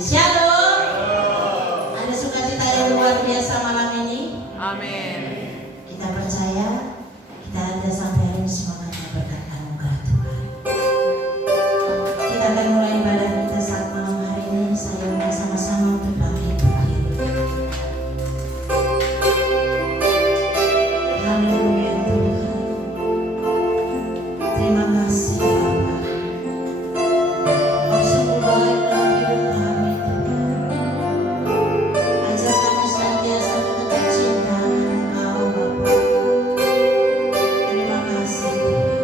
Shalom. Ada sukacita yang luar biasa malam ini. Amin. Kita percaya kita ada sampai hari ini semuanya berkat anugerah Tuhan. Kita akan mulai ibadah kita saat malam hari ini. Saya undang sama-sama untuk bangkit berdiri. Haleluya Tuhan. Terima kasih Bapa. Kau sungguh baik dalam hidup kami Tuhan. Ajar kami senantiasa untuk tetap cinta dengan Engkau Bapa. Terima kasih Tuhan.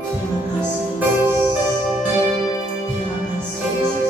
Terima kasih Yesus. Terima kasih Yesus.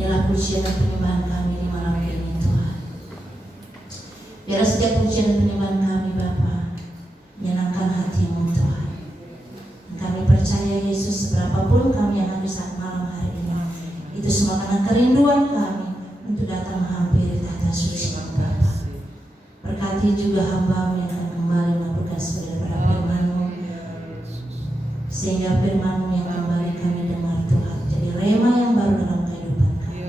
Inilah pujian dan penyembahan kami di malam ini Tuhan. Biar setiap pujian dan penyembahan kami Bapa menyenangkan hati-Mu Tuhan. Dan kami percaya Yesus, seberapapun kami yang ada saat malam hari ini, itu semua karena kerinduan kami untuk datang menghampiri tahta suci-Mu Bapa. Berkati juga hamba-Mu yang akan kembali melakukan daripada firman-Mu, sehingga firman-Mu yang kembali kami dengar Tuhan jadi rema yang baru dalam kehidupan kami.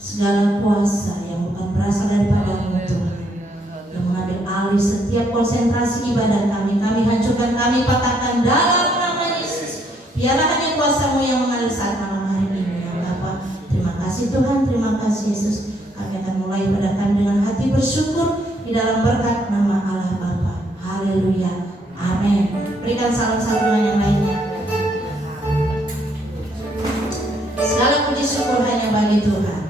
Segala kuasa yang bukan berasal daripada-Mu Tuhan, yang mengambil alih setiap konsentrasi ibadah kami hancurkan, kami patahkan dalam nama Yesus. Biarlah hanya kuasa-Mu yang mengalir saat malam hari ini ya Bapa. Terima kasih Tuhan, terima kasih Yesus. Kami akan mulai ibadah kami dengan hati bersyukur di dalam berkat nama Allah Bapa. Haleluya, amin. Berikan salam-salam yang lainnya. Segala puji syukur hanya bagi Tuhan.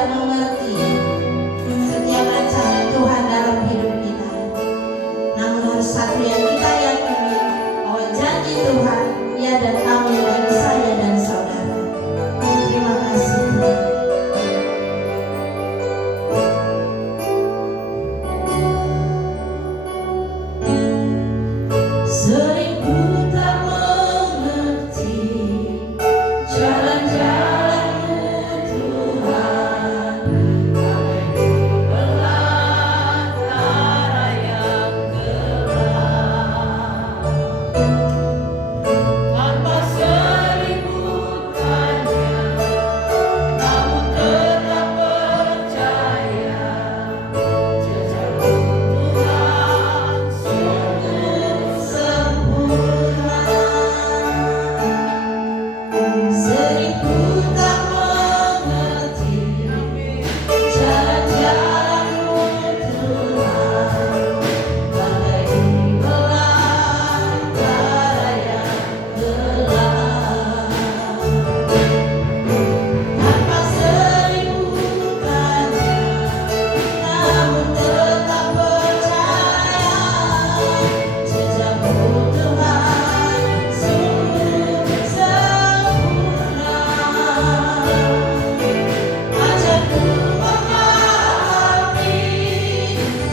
tidak mengerti setiap rencana Tuhan dalam hidup kita. Namun harus satu yang kita yakini, bahwa janji Tuhan ya dan amin bagi saya dan saudara. Terima kasih Tuhan. Sering ku tak mengerti jalan-jalan-Mu Tuhan, kami belantara yang gelap. Tanpa seributannya, namun tetap percaya, jejak-Mu Tuhan sungguh sempurna. Sering ku tak mengerti jalan-jalan-Mu Tuhan, bagai belantara yang gelap. Tanpa seributannya, namun tetap percaya, jejak-Mu Tuhan sungguh sempurna. Ajarku memahami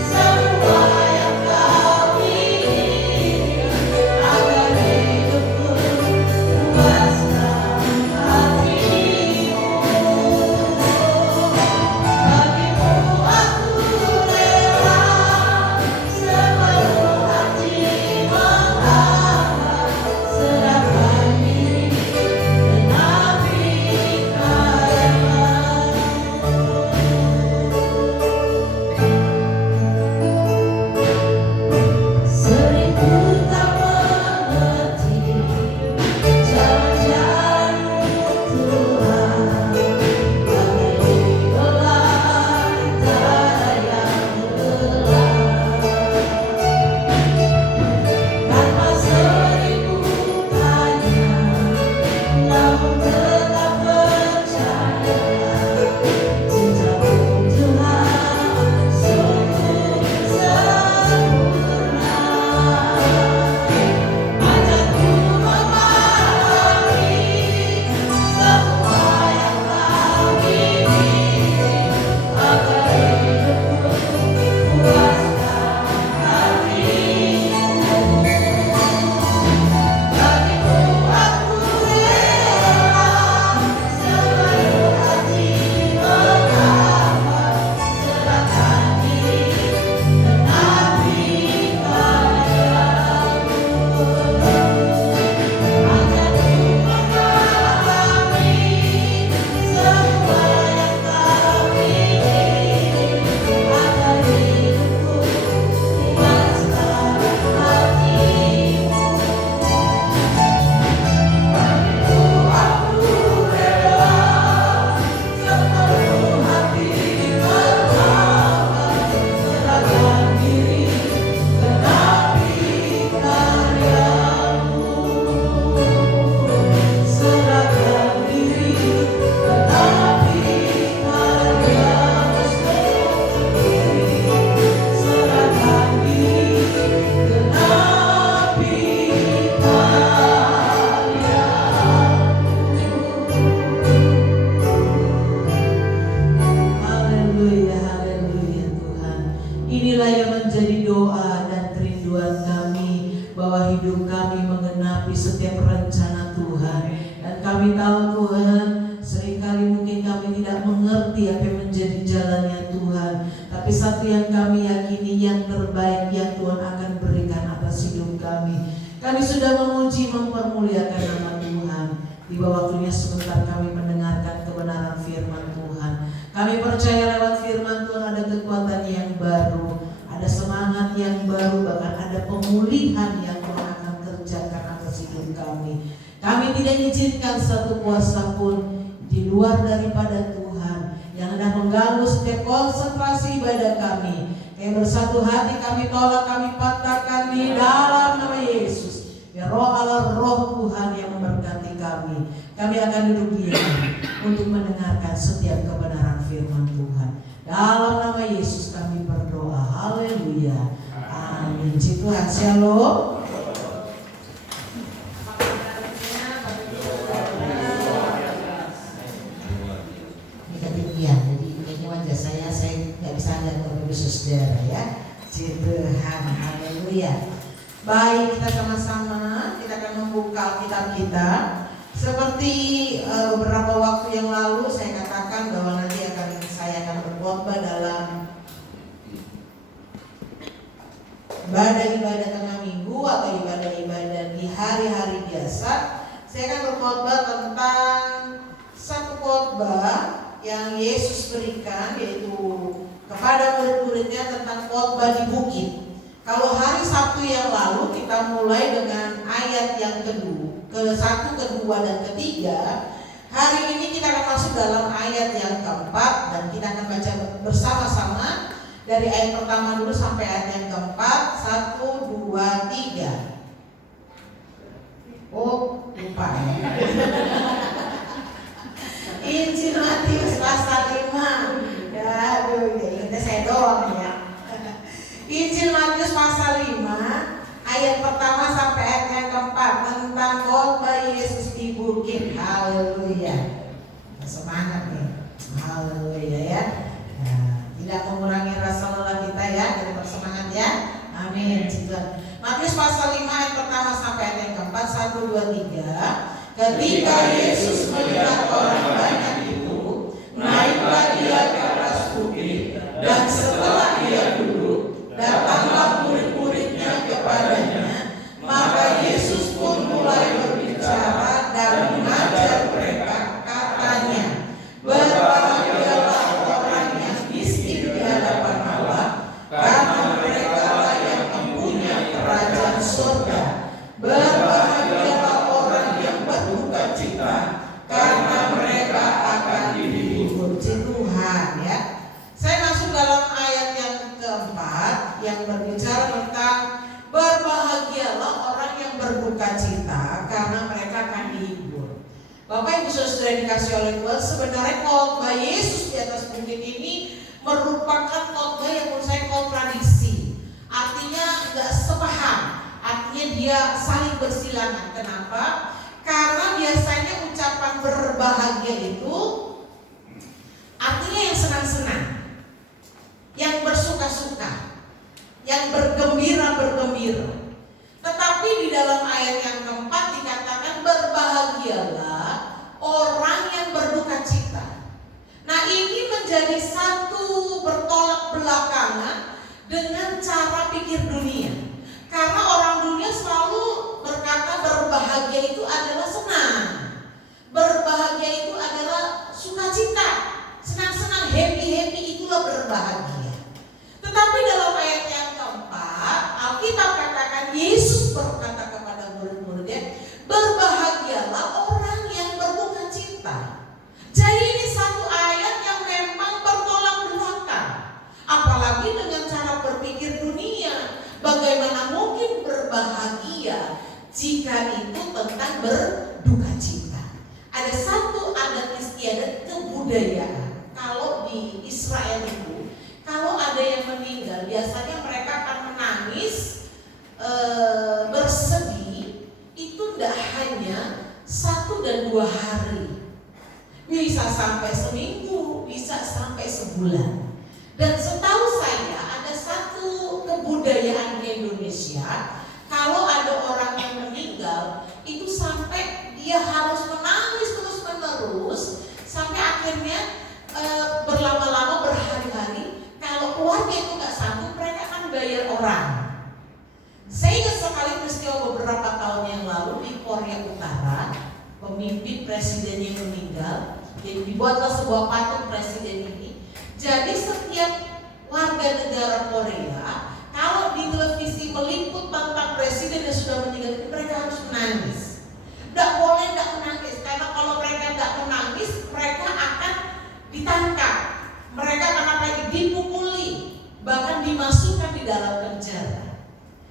semua yang Kau ingin, agar hidupku puaskan hati-Mu. Bagimu aku rela sepenuh hati menghamba, serahkan diri genapi karya-Mu. Sering ku tak mengerti jalan-jalan-Mu Tuhan, bagai belantara yang gelap. Tanpa seributannya, namun tetap percaya, jejak-Mu Tuhan sungguh sempurna. Ajarku memahami semua yang Kau ingin, agar hidupku puaskan hati-Mu. Bagimu aku rela sepenuh hati menghamba, serahkan diri genapi karya-Mu. Ajarku memahami semua yang Kau ingin, agar hidupku puaskan hati-Mu. Bagimu aku rela sepenuh hati menghamba, serahkan diri genapi karya-Mu. Serahkan diri genapi karya-Mu. Serahkan diri genapi karya-Mu. Haleluya, haleluya Tuhan. Inilah yang menjadi doa dan kerinduan kami, bahwa hidup kami mengenapi setiap rencana Tuhan. Dan kami tahu Tuhan, seringkali mungkin kami tidak mengerti apa yang menjadi jalannya Tuhan. Tapi satu yang kami yakini, yang terbaik yang Tuhan akan berikan atas hidup kami. Kami sudah memuji, mempermuliakan nama Tuhan. Tiba waktunya sebentar kami mendengarkan kebenaran firman Tuhan. Kami percaya lewat firman Tuhan ada kekuatan yang baru, ada semangat yang baru, bahkan ada pemulihan yang Tuhan akan kerjakan atas hidup kami. Kami tidak izinkan satu kuasa pun di luar daripada Tuhan yang hendak mengganggu setiap konsentrasi ibadah kami. Yang bersatu hati kami tolak, kami patahkan di dalam nama Yesus. Ya roh Allah, roh Tuhan yang memberkati kami. Kami akan duduk diam untuk mendengarkan setiap kebenaran firman Dalam nama Yesus kami berdoa. Haleluya. Amin. Puji Tuhan. Shalom. Ini ketinggian, jadi ini wajah saya nggak bisa lihat Bapak Ibu Saudara ya. Puji Tuhan. Haleluya. Baik, kita sama-sama kita akan membuka Alkitab kita. Seperti beberapa waktu yang lalu saya katakan bahwa nanti saya akan berkhotbah dalam ibadah tengah minggu atau ibadah-ibadah di hari-hari biasa. Saya akan berkhotbah tentang satu khotbah yang Yesus berikan, yaitu kepada murid-muridnya tentang khotbah di bukit. Kalau hari Sabtu yang lalu kita mulai dengan ayat yang ke-1, ke-2, dan ke-3. Hari ini kita akan masuk dalam ayat yang ke-4 dan kita akan baca bersama-sama dari ayat pertama dulu sampai ayat yang ke-4. 1, 2, 3. Oh, lupa. Injil Matius pasal 5. Ya, aduh, ya ingatnya saya doang ya. Injil Matius pasal 5 ayat pertama sampai ayat yang ke-4 tentang khotbah Yesus di bukit. Haleluya. Semangat nih. Haleluya ya. Nah, tidak mengurangi rasa lelah kita ya. Kita bersemangat ya. Amin. Matius pasal 5 ayat pertama sampai ayat yang ke-4. 1, 2, 3. Ketika Yesus melihat orang banyak itu, naiklah dia ke atas bukit, dan setelah ia duduk, datanglah murid-muridnya kepadanya. Maka Yesus pun mulai berbicara dan mengajar mereka, katanya, berbahagialah orang yang miskin di hadapan Allah, karena mereka lah yang mempunyai kerajaan surga. Berbahagialah orang yang berduka cita, karena mereka akan dihibur. Tuhan ya. Saya masuk dalam ayat yang keempat yang berbicara tentang berbahagialah orang yang berduka cita, karena mereka akan dihibur. Bapak Ibu Saudara dikasih oleh Tuhan, sebenarnya khotbah Yesus di atas bukit ini merupakan khotbah yang menurut saya kontradiksi. Artinya nggak sepaham. Artinya dia saling bersilangan. Kenapa? Karena biasanya ucapan berbahagia itu artinya yang senang-senang, yang bersuka-suka, yang bergembira-bergembira. Tetapi di dalam ayat yang keempat dikatakan berbahagialah orang yang berduka cita. Nah, ini menjadi satu bertolak belakangan dengan cara pikir dunia. Karena orang dunia selalu berkata berbahagia itu adalah senang, berbahagia itu adalah sukacita, senang-senang, happy-happy, itulah berbahagia. Tetapi dalam ayat yang keempat, Alkitab katakan Yesus berkata kepada murid-muridnya, berbahagialah orang yang berduka cita. Jadi ini satu ayat yang memang bertolak belakang. Apalagi dengan cara berpikir dunia. Bagaimana mungkin berbahagia jika itu tentang berduka cita? Ada satu adat istiadat kebudayaan. Kalau di Israel itu, kalau ada yang meninggal, biasanya mereka akan menangis, bersedih. Itu tidak hanya 1 dan 2 hari, bisa sampai seminggu, bisa sampai sebulan. Dan setahu saya ada satu kebudayaan di Indonesia, kalau ada orang yang meninggal, itu sampai dia harus menangis terus-menerus, sampai akhirnya berlama-lama, berhari-hari. Kalau keluarga itu nggak sanggup, mereka akan bayar orang. Saya ingat sekali peristiwa beberapa tahun yang lalu di Korea Utara, pemimpin presidennya meninggal, jadi dibuatlah sebuah patung presiden ini. Jadi setiap warga negara Korea, kalau di televisi meliput tentang presiden yang sudah meninggal, mereka harus menangis. Tidak boleh tidak menangis, karena kalau mereka tidak menangis, mereka akan ditangkap, mereka akan dipukuli, bahkan dimasukkan di dalam penjara.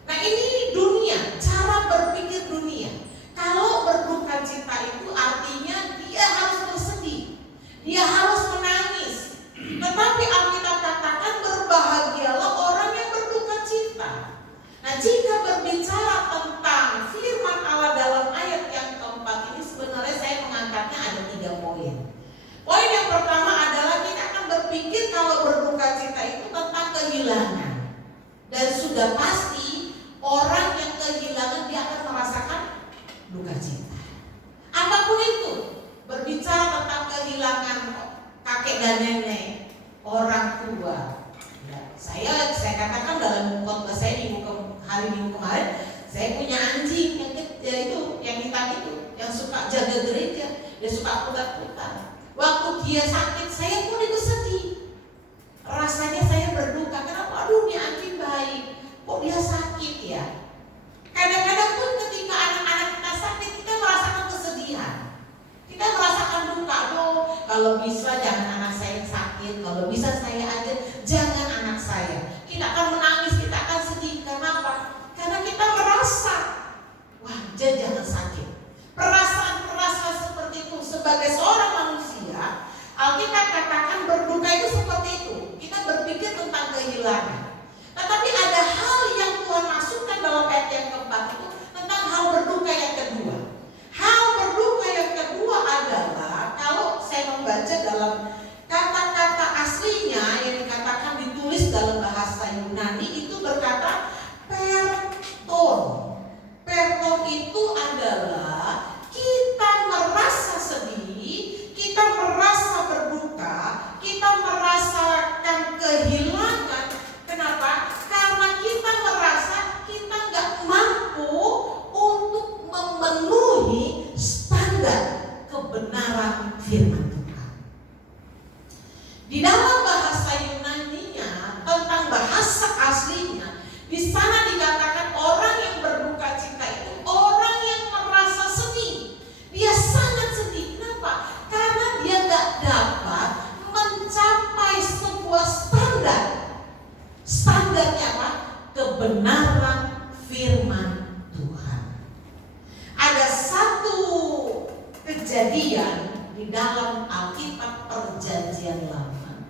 Nah, ini dunia, cara berpikir dunia. Kalau berduka cita itu artinya dia harus bersedih, dia harus menangis. Tetapi Alkitab berpikir kalau berduka cita itu tentang kehilangan. Dan sudah pasti orang yang kehilangan dia akan merasakan duka cita. Apapun itu, berbicara tentang kehilangan kakek dan nenek, orang tua. Ya, saya katakan dalam khotbah saya hari Minggu kemarin, saya punya anjing yang hitam itu, yang suka jaga gereja, dia suka putar-putar. Waktu dia sakit, saya pun itu sedih. Rasanya saya berduka, kenapa? Aduh, ini anjing baik, kok dia sakit ya? Kadang-kadang pun ketika anak-anak kita sakit, kita merasakan kesedihan. Kita merasakan duka. Aduh, kalau bisa jangan anak saya yang sakit, kalau bisa saya aja, jangan anak saya. Kita akan menangis, kita akan sedih. Kenapa? Karena kita merasa, wah, dia jangan sakit. Perasaan-perasaan seperti itu sebagai seorang manusia, Alkitab katakan berduka itu seperti itu. Kita berpikir tentang kehilangan. Tetapi ada hal yang Tuhan masukkan dalam ayat yang keempat itu tentang hal berduka yang kedua. Hal berduka yang kedua adalah kalau saya membaca dalam kata-kata aslinya yang dikatakan ditulis dalam bahasa Yunani itu berkata perton. Perton itu adalah kita merasa sedih, kita merasa berduka, kita merasakan kehilangan. Kenapa? Karena kita merasa kita nggak mampu untuk memenuhi standar kebenaran firman Tuhan. Di dalam bahasa Yunaninya tentang bahasa aslinya, di sana dikatakan orang yang berduka cita itu orang yang merasa sedih. Dia sangat sedih. Kenapa? Karena dia nggak dapat mencapai sebuah standar. Standarnya apa? Kebenaran firman Tuhan. Ada satu kejadian di dalam Alkitab Perjanjian Lama.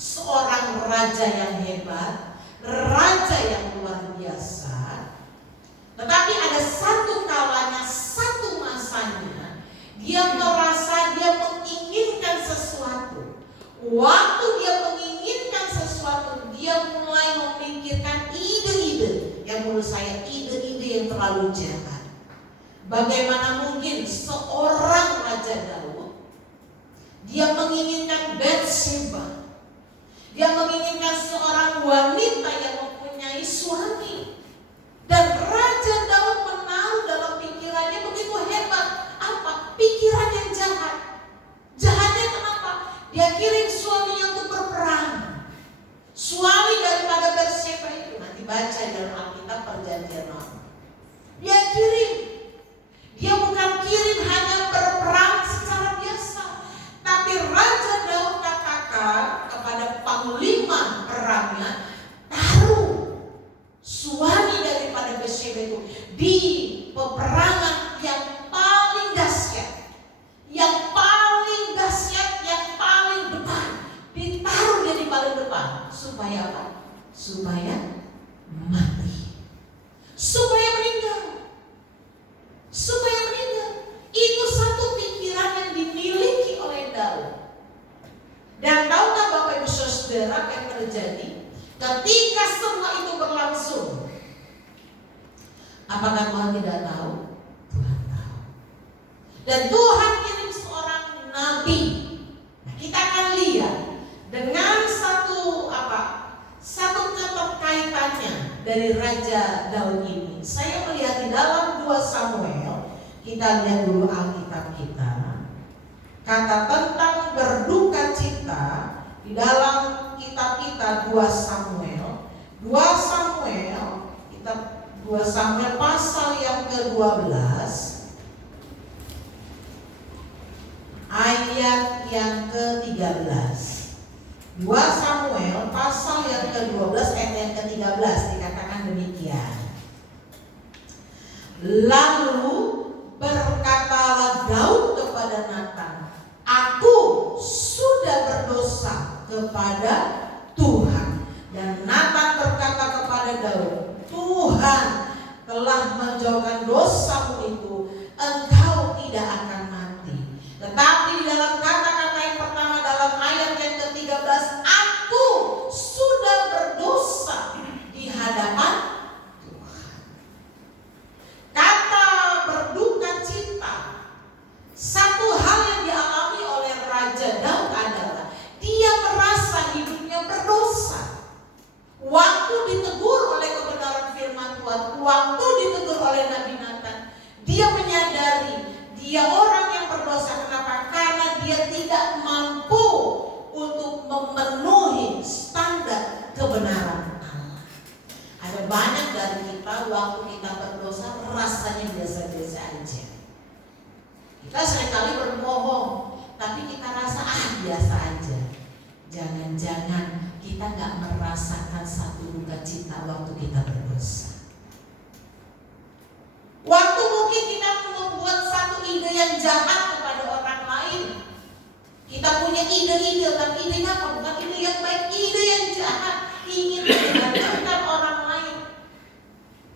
Seorang raja yang hebat, raja yang luar biasa. Tetapi ada satu kalanya, satu masanya, dia merasa dia menginginkan sesuatu. Waktu dia menginginkan sesuatu, dia mulai memikirkan ide-ide yang menurut saya ide-ide yang terlalu jahat. Bagaimana mungkin seorang Raja Daud, dia menginginkan Bathsheba, dia menginginkan seorang wanita yang mempunyai suami. Dan Raja Daud menaruh dalam pikirannya begitu hebat. Apa? Pikiran yang jahat. Jahatnya kenapa? Dia kirim suaminya untuk berperang. Suami daripada Bathsheba itu nanti baca dalam Alkitab Perjanjian Lama. Dia kirim. Dia bukan kirim hanya berperang secara biasa, tapi Raja Daud katakan kepada panglima perangnya, taruh suami daripada Bathsheba itu di peperangan yang paling dahsyat, yang paling dahsyat, yang paling depan, ditaruh dia di paling depan. Supaya apa? Supaya mati, supaya meninggal, supaya meninggal. Itu satu pikiran yang dimiliki oleh Daud. Dan tahukah Bapak Ibu Saudara yang terjadi ketika semua itu berlangsung? Apakah Tuhan tidak tahu? Tuhan tahu. Dan Tuhan kirim seorang nabi. Nah, kita akan lihat dengan satu keterkaitannya dari Raja Daud ini. Saya melihat di dalam 2 Samuel, kita lihat dulu Alkitab kita. Kata tentang berduka cita di dalam kitab kita 2 Samuel. 2 Samuel pasal yang ke-12 ayat yang ke-13. 2 Samuel pasal yang ke-12 ayat yang ke-13 dikatakan demikian. Lalu berkatalah Daud kepada Natan, aku sudah berdosa kepada Tuhan. Dan Natan berkata kepada Daud, Tuhan telah menjauhkan dosamu itu, engkau tidak akan mati. Tetapi di dalam kata-kata yang pertama dalam ayat yang ke-13, kebenaran Allah. Ada banyak dari kita waktu kita berdosa rasanya biasa-biasa aja. Kita seringkali berbohong, tapi kita rasa biasa aja. Jangan-jangan kita gak merasakan satu duka cita waktu kita berdosa. Waktu mungkin kita membuat satu ide yang jahat kepada orang lain. Kita punya ide-ide, tapi idenya apa? Bukan ide yang baik, ide yang jahat. Ingin menjatuhkan orang lain.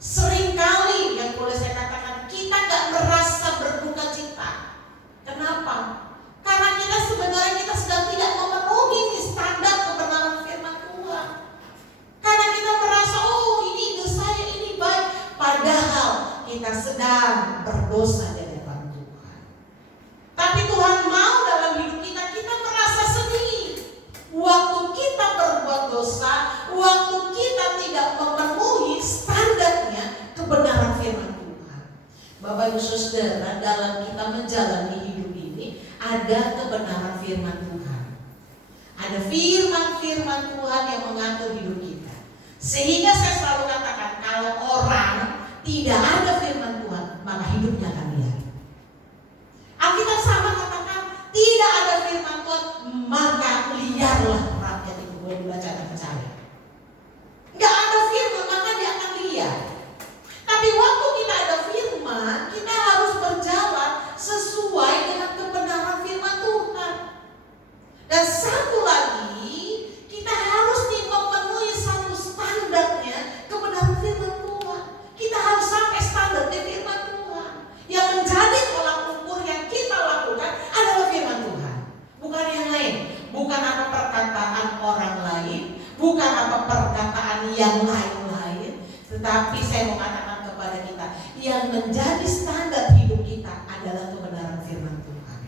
Seringkali yang boleh saya katakan, kita gak merasa berduka cita. Kenapa? Karena kita sebenarnya sedang tidak memenuhi standar kebenaran firman Tuhan. Karena kita merasa, ini ide saya ini baik. Padahal kita sedang berdosa di hadapan Tuhan. Tapi Tuhan mau dalam hidup kita merasa sedih. Waktu kita berbuat dosa, waktu kita tidak memenuhi standarnya kebenaran firman Tuhan. Bapak Ibu Saudara, dalam kita menjalani hidup ini ada kebenaran firman Tuhan. Ada firman-firman Tuhan yang mengatur hidup kita. Sehingga saya selalu katakan, kalau orang tidak ada firman Tuhan, maka hidupnya akan liar. Alkitab sama katakan, tidak ada firman Tuhan, maka liarlah rakyat itu. Boleh dibaca dan percaya. Gak ada firman, maka dia akan liar. Tapi waktu kita ada firman, kita harus berjalan sesuai dengan kebenaran firman Tuhan. Dan satu lagi, kita harus memenuhi satu standarnya kebenaran firman Tuhan. Kita harus sampai standarnya firman Tuhan. Yang menjadi tolak ukur yang kita lakukan adalah firman Tuhan, bukan yang lain. Bukan apa perkataan orang lain, bukan apa perkataan yang lain-lain. Tetapi saya mau katakan kepada kita, yang menjadi standar hidup kita adalah kebenaran firman Tuhan.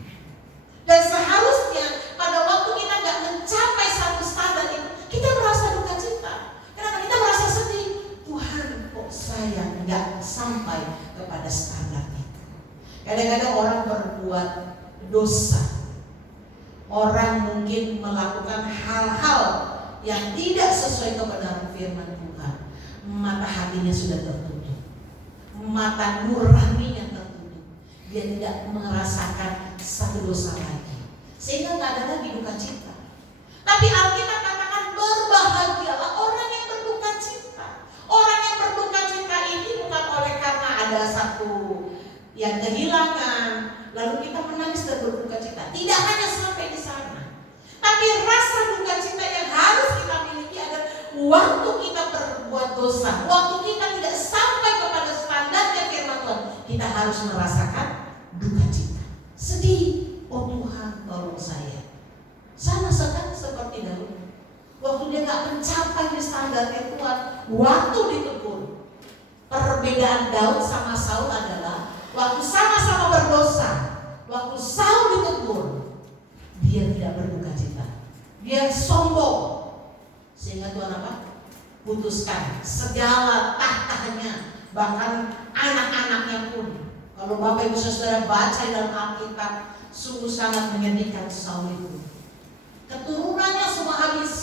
Dan seharusnya pada waktu kita gak mencapai satu standar itu, kita merasa duka cita. Kenapa? Kita merasa sedih. Tuhan, kok saya gak sampai kepada standar itu. Kadang-kadang orang berbuat dosa. Orang mungkin melakukan hal-hal yang tidak sesuai kebenaran firman Tuhan. Mata hatinya sudah tertutup, mata nuraninya tertutup. Dia tidak merasakan satu dosa lagi, sehingga tidak ada lagi duka cita. Tapi Alkitab katakan, berbahagialah orang yang berduka cita. Orang yang berduka cita ini bukan oleh karena ada satu yang kehilangan, lalu kita menangis dan berduka cita. Tidak hanya sampai di sana. Tapi rasa duka cita yang harus kita miliki adalah waktu kita berbuat dosa, waktu kita tidak sampai kepada standarnya firman Tuhan, kita harus merasakan duka cita. Sedih, oh Tuhan tolong saya. Sama sekali seperti Daud. Waktu dia gak mencapai standarnya Tuhan, waktu ditegur. Perbedaan Daud sama Saul adalah waktu sama-sama berdosa, waktu Saul ditegur, dia tidak berduka cita, dia sombong. Sehingga Tuhan apa? Putuskan segala tahtanya, bahkan anak-anaknya pun. Kalau Bapak Ibu Saudara baca dalam Alkitab, sungguh sangat menyedihkan Saul itu. Keturunannya semua habis.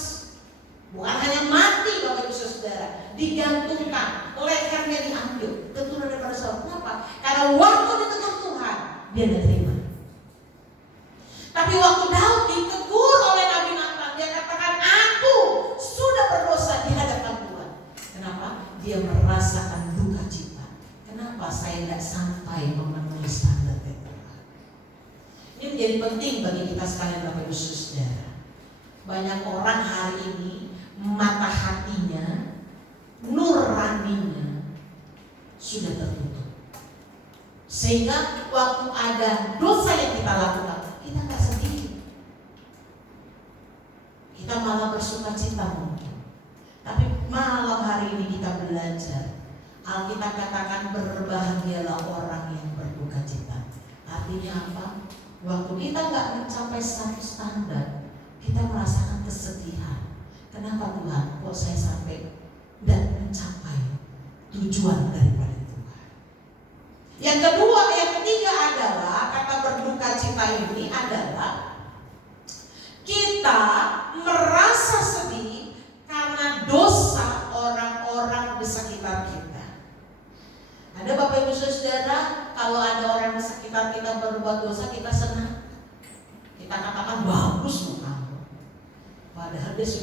Bukan hanya mati Bapak Ibu Saudara, digantungkan, lehernya diambil. Keturunan daripada Saul. Kenapa? Karena waktu ditegur Tuhan, dia tidak terima. Tapi waktu Daud ditegur oleh Nabi Nathan, dia katakan, aku sudah berdosa di hadapan Tuhan. Kenapa? Dia merasakan duka cita. Kenapa saya tidak sampai memenuhi standar Tuhan? Ini menjadi penting bagi kita sekalian Bapak Ibu Saudara. Banyak orang hari ini mata hatinya, nuraninya sudah tertutup. Sehingga waktu ada dosa yang kita lakukan, kita gak sedih. Kita malah bersuka cita mungkin. Tapi malam hari ini kita belajar, Alkitab katakan berbahagialah orang yang berduka cita. Artinya apa? Waktu kita gak mencapai satu standar, kita merasakan kesedihan. Kenapa Tuhan? Kok saya sampai tidak mencapai tujuan daripada Tuhan? Yang kedua, yang ketiga adalah kata berduka cita ini adalah kita merasa sedih karena dosa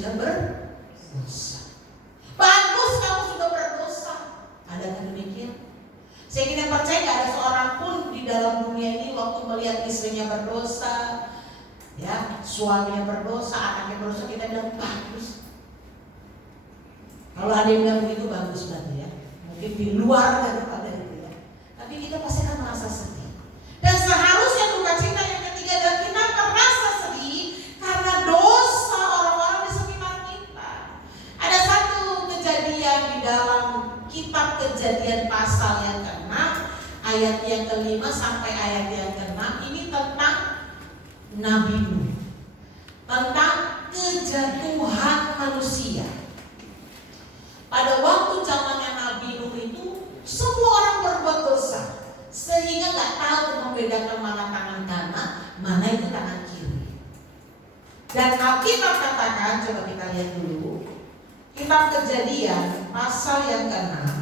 sudah berdosa. Bagus kamu sudah berdosa. Adakah demikian? Saya tidak percaya gak ada seorang pun di dalam dunia ini waktu melihat istrinya berdosa, ya, suaminya berdosa, anaknya berdosa, kita bilang bagus. Kalau ada yang bilang begitu bagus berarti ya. Mungkin di luar daripada itu ya. Tapi kita pasti akan merasa sedih. Dan seharusnya duka cita yang ketiga, dan kita merasa sedih karena dosa orang-orang di sekitar kita. Ada satu kejadian di dalam kitab Kejadian pasal yang ke-6 ayat yang ke-5 sampai ayat yang ke-6. Ini tentang Nabi Nuh, tentang kejatuhan manusia. Pada waktu zamannya Nabi Nuh itu semua orang berbuat dosa, sehingga nggak tahu membedakan mana tangan kanan, mana itu tangan kiri. Dan Alkitab katakan, coba kita lihat dulu, kitab Kejadian pasal yang ke-6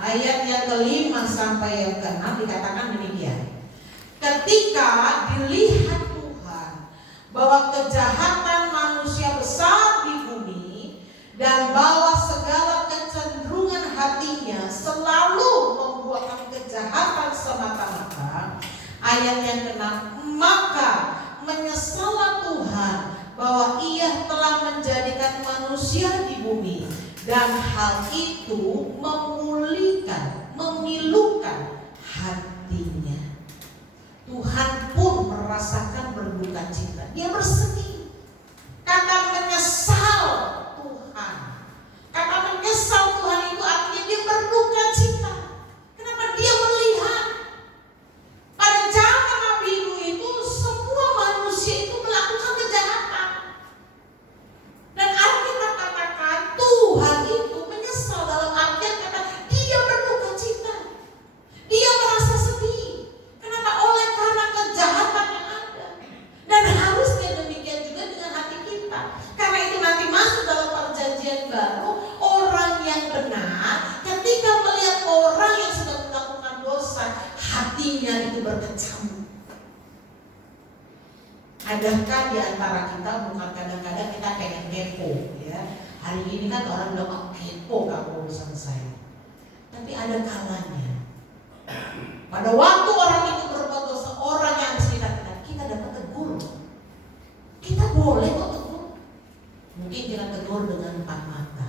ayat yang ke-5 sampai yang ke-6 dikatakan demikian. Ketika dilihat Tuhan bahwa kejahatan manusia besar di bumi dan bahwa segala kecenderungan hatinya selalu membuatkan kejahatan semata-mata, ayat yang ke-6, maka menyesallah Tuhan bahwa Ia telah menjadikan manusia di bumi, dan hal itu memilukan hatinya. Tuhan pun merasakan berduka cita. Dia bersedih. Kata menyesal Tuhan. Kata menyesal Tuhan itu artinya dia berduka cita. Kenapa? Dia melihat pada zaman Nabi Nuh itu semua manusia itu melakukan kejahatan. Dan Alkitab katakan Tuhan itu menyesal, dalam artian kata dia berduka cita. Dia merasa sedih. Kenapa? Oleh karena kejahatan yang ada. Dan harusnya demikian juga dengan hati kita. Karena itu nanti masuk dalam perjanjian baru, orang yang benar ketika melihat orang yang sedang melakukan dosa, hatinya itu berkecamuk. Adakah di antara kita, bukan kadang-kadang kita pengen kepo ya. Hari ini kan orang bilang, oh kepo kamu urusan saya. Tapi ada kalanya pada waktu orang itu berbuat dosa, orang yang di sekitar kita dapat tegur. Kita boleh kok tegur. Mungkin jangan tegur dengan empat mata.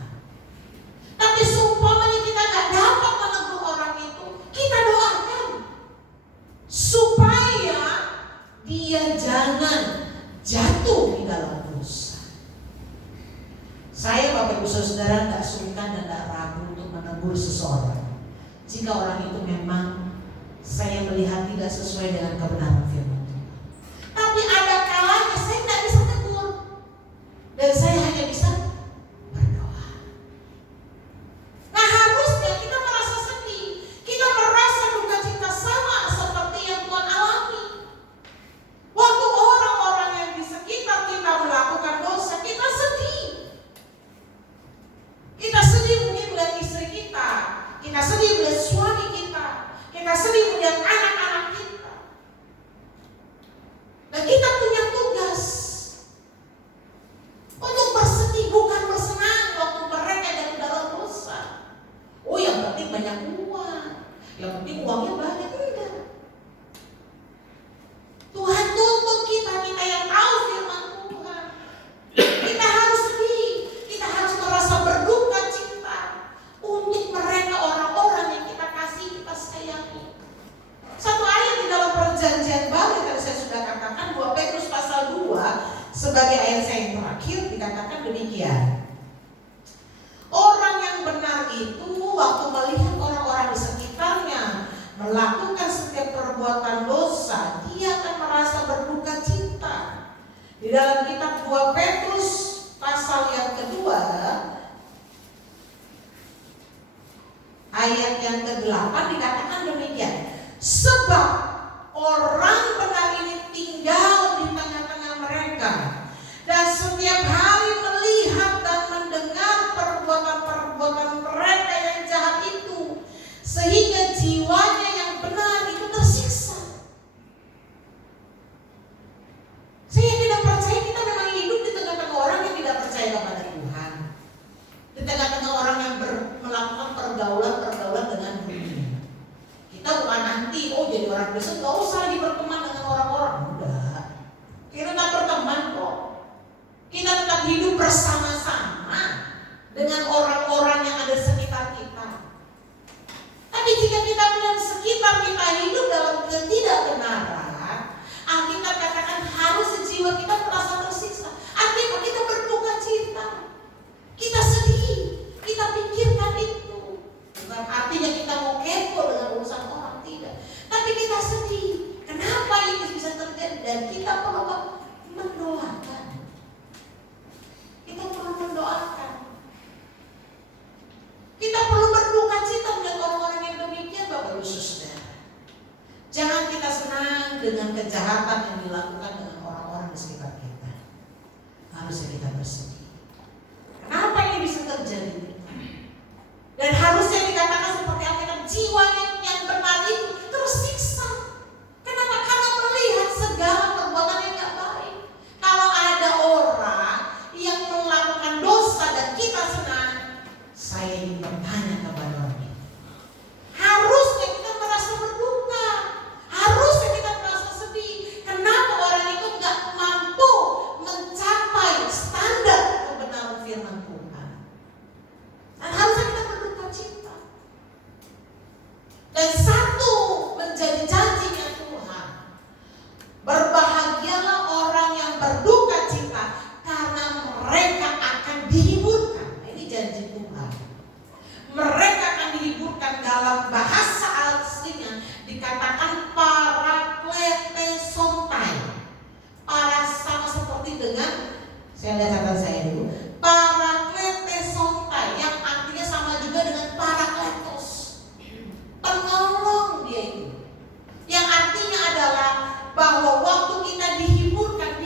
Tapi seumpamanya kita gak dapat menegur orang itu, kita doakan supaya dia jangan jatuh di dalam dosa. Saya Bapak Ibu Saudara gak sungkan dan gak ragu untuk menegur seseorang jika orang itu memang saya melihat tidak sesuai dengan kebenaran firman Tuhan. Tapi ada kalanya saya tidak bisa tegur, dan saya hanya bisa berdoa. Nah harusnya kita merasa sedih, kita merasa duka cita sama seperti yang Tuhan alami. Waktu orang-orang yang di sekitar kita melakukan dosa, kita sedih. Kita sedih mungkin melihat istri kita sedih melihat suami kita sedih melihat anak-anak kita. Dan kita punya tugas untuk bersedih, bukan bersenang waktu mereka jatuh dalam dosa. Oh yang penting banyak uang, yang penting uangnya banyak, tidak. Tuhan tuntut kita yang tahu firman Tuhan. Kita harus sedih, kita harus merasa berduka cita untuk mereka, orang-orang yang kita kasih, kita sayangi. Satu ayat di dalam perjanjian baru yang tadi saya sudah katakan, 2 Petrus pasal 2 sebagai ayat saya yang terakhir dikatakan demikian. Orang yang benar itu waktu melihat orang-orang di sekitarnya melakukan setiap perbuatan dosa, dia akan merasa berduka cita. Di dalam kitab 2 Petrus pasal yang kedua ayat yang ke-8 dikatakan demikian. Sebab orang benar ini tinggal di tengah-tengah mereka, dan setiap hari melihat dan mendengar perbuatan-perbuatan mereka yang jahat itu, sehingga jiwanya yang benar itu tersiksa. kita perlu mendoakan. Kita perlu mendoakan. Kita perlu berduka cita melihat orang-orang yang demikian, Bapak Ibu Saudara. Jangan kita senang dengan kejahatan yang dilakukan dengan orang-orang di sekitar kita. Harusnya kita bersedih. Kenapa ini bisa terjadi? Dan harusnya dikatakan seperti Alkitab, jiwa yang benar itu tersiksa. Kenapa? Karena melihat segala perbuatan yang tidak baik. Kalau ada orang yang melakukan dosa dan kita senang, saya ingin bertanya kepada orang itu. Harusnya kita merasa berduka. Harusnya kita merasa sedih. Kenapa orang itu nggak mampu mencapai standar kebenaran firman Tuhan? Dan harusnya kita berduka cita. Dan satu menjadi janjinya Tuhan, berbahagialah orang yang berduka cita karena mereka akan dihiburkan. Ini janji Tuhan. Mereka akan dihiburkan. Dalam bahasa aslinya dikatakan parakletesontai. Para sama seperti dengan, saya lihat catatan saya dulu, parakletesontai yang artinya sama juga dengan parakletos, penolong dia itu. Yang artinya adalah bahwa waktu kita dihiburkan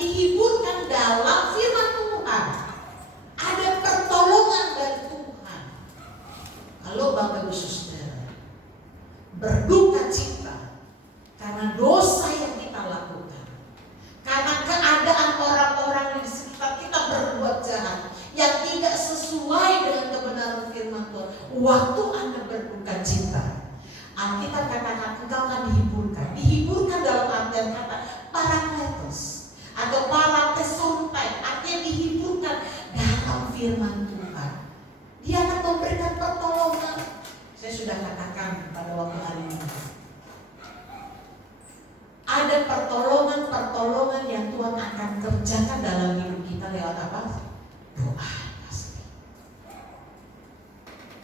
dalam firman Tuhan. Ada pertolongan dari Tuhan. Kalau Bapak Ibu Saudara berduka cita karena dosa yang kita lakukan, karena keadaan orang-orang di sekitar kita berbuat jahat yang tidak sesuai dengan kebenaran firman Tuhan, waktu Anda berduka cita, Alkitab katakan engkau akan dihiburkan dalam artian kata parakletos atau parakletesontai, artinya dihiburkan dalam firman Tuhan. Dia akan memberikan pertolongan. Saya sudah katakan pada waktu hari ini, ada pertolongan yang Tuhan akan kerjakan dalam hidup kita lewat apa? Doa pasti.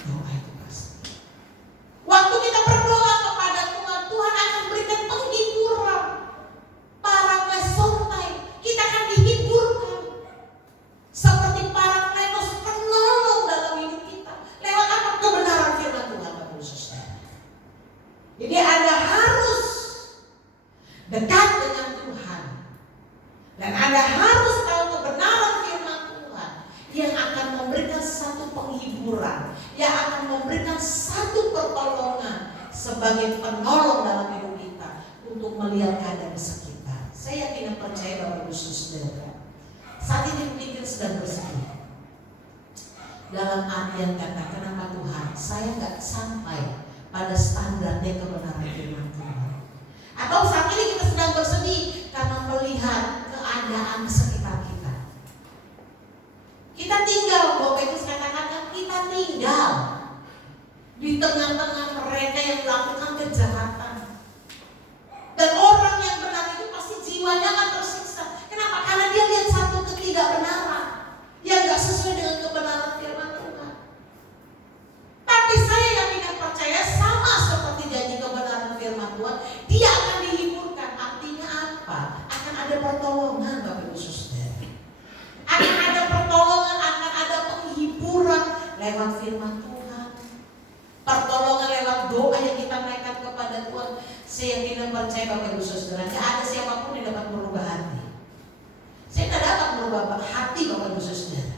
Doa itu pasti. Waktu kita berdoa kepada Tuhan, Tuhan akan berikan penghiburan. Parakletos, kita akan dihiburkan. Seperti parakletos, penolong dalam hidup kita. Lewat apa? Kebenaran firman Tuhan, Bapak Ibu Saudara. Jadi Anda harus dekat dengan Tuhan. Dan Anda harus tahu kebenaran firman Tuhan yang akan memberikan satu penghiburan, yang akan memberikan satu pertolongan sebagai penolong dalam hidup kita untuk melihat keadaan sekitar. Saya yakin dan percaya Bapak Ibu Saudara, saat ini mungkin sedang bersedih. Dalam artian kata, kenapa Tuhan saya nggak sampai pada standarnya kebenaran firman Tuhan? Atau saat ini kita sedang bersedih karena melihat keadaan sekitar kita. Kita tinggal, Bapak Ibu katakan, kita tinggal di tengah-tengah mereka yang melakukan kejahatan. Dan orang yang benar itu pasti jiwanya akan tersiksa. Kenapa? Karena dia lihat satu ketidakbenaran yang gak sesuai dengan kebenaran firman Tuhan. Tapi saya yakin dan percaya sama seperti janji kebenaran firman Tuhan, dia akan dihiburkan. Artinya apa? Akan ada pertolongan, Bapak Ibu Saudara. Akan ada pertolongan, akan ada penghiburan lewat firman Tuhan. Pertolongan lewat doa yang kita naikkan kepada Tuhan. Saya yakin dan percaya Bapak Ibu Saudara, tidak ada siapapun yang dapat merubah hati. Saya tidak dapat merubah hati Bapak Ibu Saudara.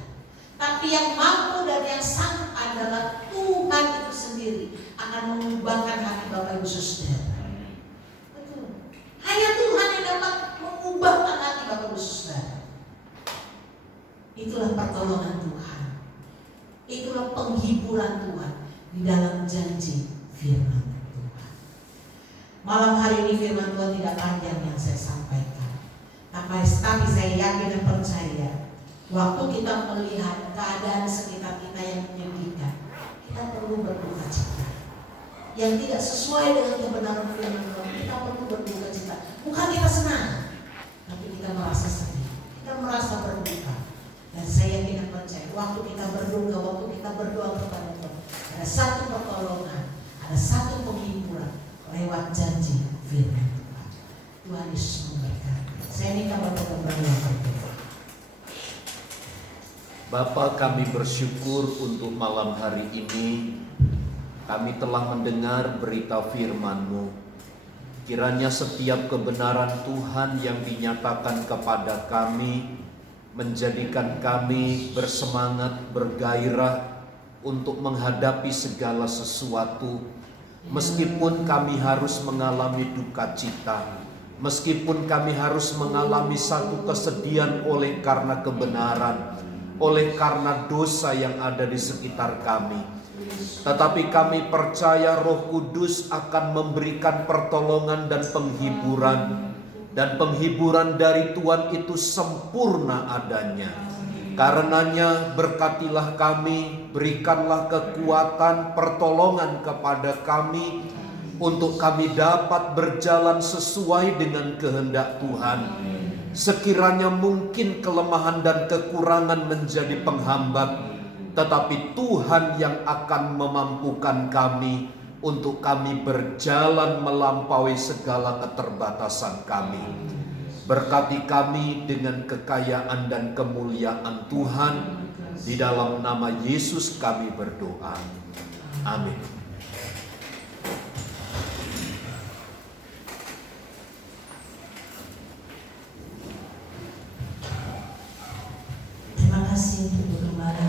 Tapi yang mampu dan yang sanggup adalah Tuhan itu sendiri akan mengubahkan hati Bapak Ibu Saudara. Betul. Hanya Tuhan yang dapat mengubahkan hati Bapak Ibu Saudara. Itulah pertolongan Tuhan. Itulah penghiburan Tuhan di dalam janji firman Tuhan. Malam hari ini firman Tuhan tidak panjang yang saya sampaikan. Tapi saya yakin dan percaya, waktu kita melihat keadaan sekitar kita yang menyedihkan, kita perlu berduka cita. Yang tidak sesuai dengan kebenaran firman Tuhan, kita perlu berduka cita. Bukan kita senang, tapi kita merasa sedih, kita merasa berduka. Dan saya yakin dan percaya, waktu kita berduka, waktu kita berdoa kepada Tuhan, ada satu pertolongan, ada satu penghiburan lewat janji firman Tuhan. Tuhan Yesus memberkati. Saya kita berkembang. Bapa, kami bersyukur untuk malam hari ini. Kami telah mendengar berita firman-Mu. Kiranya setiap kebenaran Tuhan yang dinyatakan kepada kami menjadikan kami bersemangat, bergairah untuk menghadapi segala sesuatu. Meskipun kami harus mengalami duka cita, meskipun kami harus mengalami satu kesedihan oleh karena kebenaran, oleh karena dosa yang ada di sekitar kami. Tetapi kami percaya Roh Kudus akan memberikan pertolongan dan penghiburan. Dan penghiburan dari Tuhan itu sempurna adanya. Karenanya berkatilah kami, berikanlah kekuatan, pertolongan kepada kami untuk kami dapat berjalan sesuai dengan kehendak Tuhan. Sekiranya mungkin kelemahan dan kekurangan menjadi penghambat, tetapi Tuhan yang akan memampukan kami untuk kami berjalan melampaui segala keterbatasan kami. Berkati kami dengan kekayaan dan kemuliaan Tuhan. Di dalam nama Yesus kami berdoa. Amin. Terima kasih untuk gembala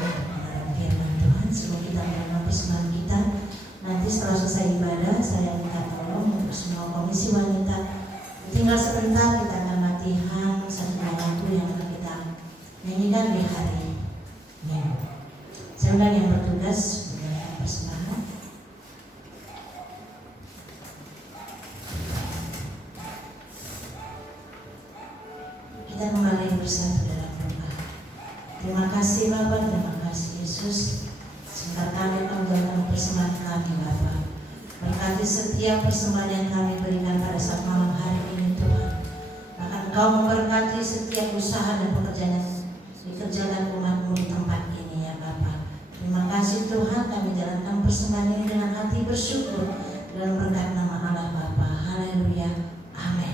firman Tuhan. Sebelum kita mendengar persembahan kita, nanti setelah selesai ibadah, saya minta tolong untuk semua komisi wanita tinggal sebentar kita akan latihan satu lagu yang akan kita nyanyikan di hari ini. Saya undang yang bertugas mendengar persembahan. Kita kembali bersatu dalam doa. Terima kasih Bapa, terima kasih Yesus. Sebentar kami akan menjalankan persembahan kami Bapa. Berkati setiap persembahan yang kami berikan pada saat malam hari ini Tuhan. Maka Engkau memberkati setiap usaha dan pekerjaan yang dikerjakan umat-Mu di tempat ini ya Bapa. Terima kasih Tuhan, kami jalankan persembahan ini dengan hati bersyukur dalam berkat nama Allah Bapa. Haleluya. Amin.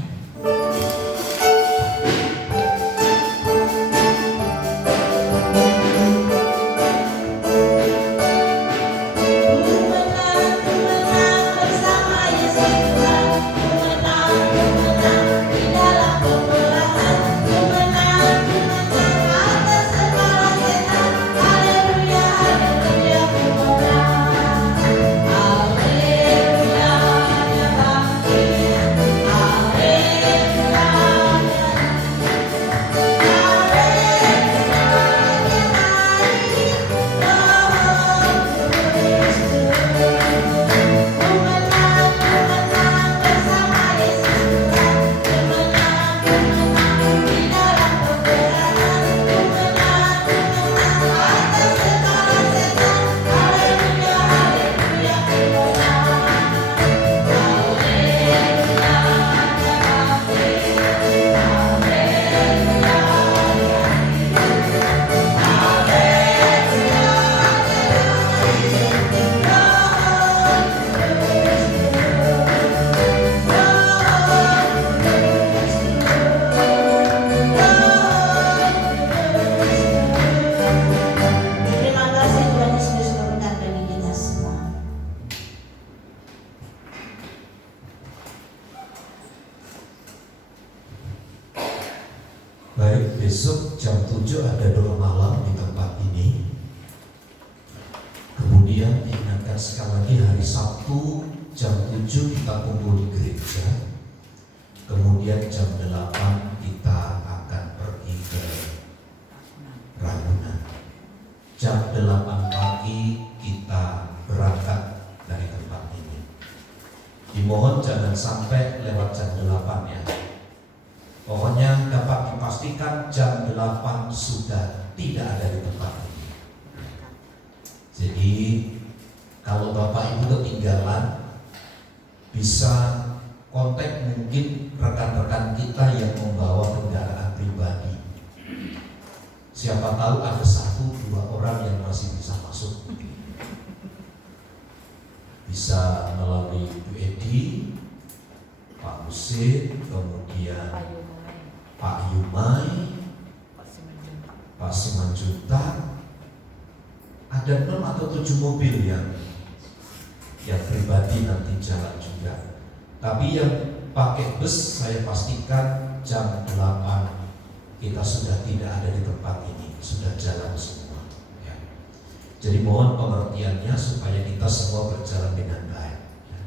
Baik, besok jam 7 ada doa malam di tempat ini. Kemudian diingatkan sekali lagi hari Sabtu jam 7 kita kumpul di gereja. Kemudian jam 8 kita akan pergi ke Ragunan. Jam 8 pagi kita berangkat dari tempat ini. Dimohon jangan sampai lewat jam 8 ya. Pokoknya dapat dipastikan jam 8 sudah tidak ada di tempat ini. Jadi kalau Bapak Ibu ketinggalan, bisa kontak mungkin rekan-rekan kita yang membawa kendaraan pribadi. Siapa tahu ada 1-2 orang yang masih bisa masuk. Bisa melalui Bu Edi, Pak Husin, kemudian Pak Yu Dumai, Pasemanjuntak, ada 6 atau 7 mobil yang pribadi nanti jalan juga. Tapi yang pakai bus saya pastikan jam 8 kita sudah tidak ada di tempat ini, sudah jalan semua ya. Jadi mohon pengertiannya supaya kita semua berjalan dengan baik ya.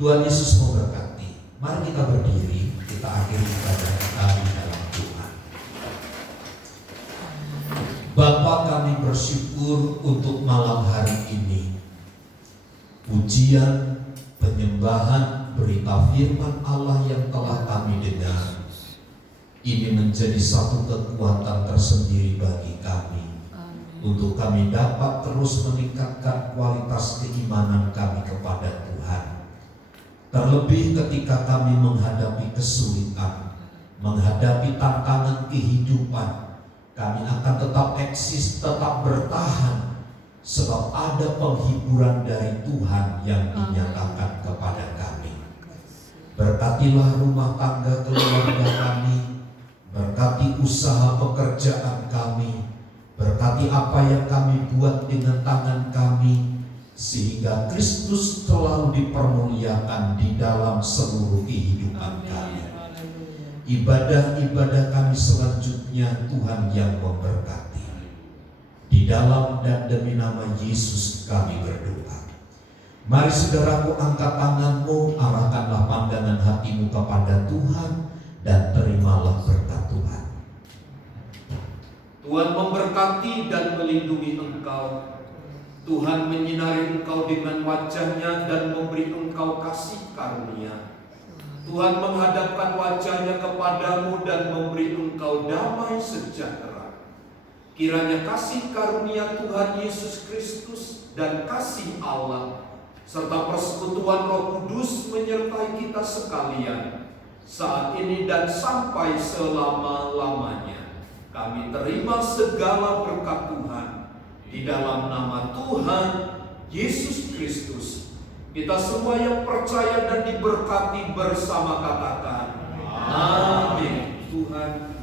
Tuhan Yesus memberkati. Mari kita berdiri, kita akhiri ibadah kita di dalam Tuhan. Bapa, kami bersyukur untuk malam hari ini. Pujian, penyembahan, berita firman Allah yang telah kami dengar ini menjadi satu kekuatan tersendiri bagi kami. Untuk kami dapat terus meningkatkan kualitas keimanan kami kepada Tuhan. Terlebih ketika kami menghadapi kesulitan, menghadapi tantangan kehidupan, kami akan tetap eksis, tetap bertahan, sebab ada penghiburan dari Tuhan yang dinyatakan kepada kami. Berkatilah rumah tangga keluarga kami, berkati usaha pekerjaan kami, berkati apa yang kami buat dengan tangan kami, sehingga Kristus selalu dipermuliakan di dalam seluruh kehidupan kami. Ibadah-ibadah kami selanjutnya Tuhan yang memberkati. Di dalam dan demi nama Yesus kami berdoa. Mari saudaraku, angkat tanganmu, arahkanlah pandangan hatimu kepada Tuhan dan terimalah berkat Tuhan. Tuhan memberkati dan melindungi engkau. Tuhan menyinari engkau dengan wajah-Nya dan memberi engkau kasih karunia. Tuhan menghadapkan wajah-Nya kepadamu dan memberi engkau damai sejahtera. Kiranya kasih karunia Tuhan Yesus Kristus dan kasih Allah serta persekutuan Roh Kudus menyertai kita sekalian saat ini dan sampai selama-lamanya. Kami terima segala berkat Tuhan di dalam nama Tuhan Yesus Kristus. Kita semua yang percaya dan diberkati bersama katakan amin. Tuhan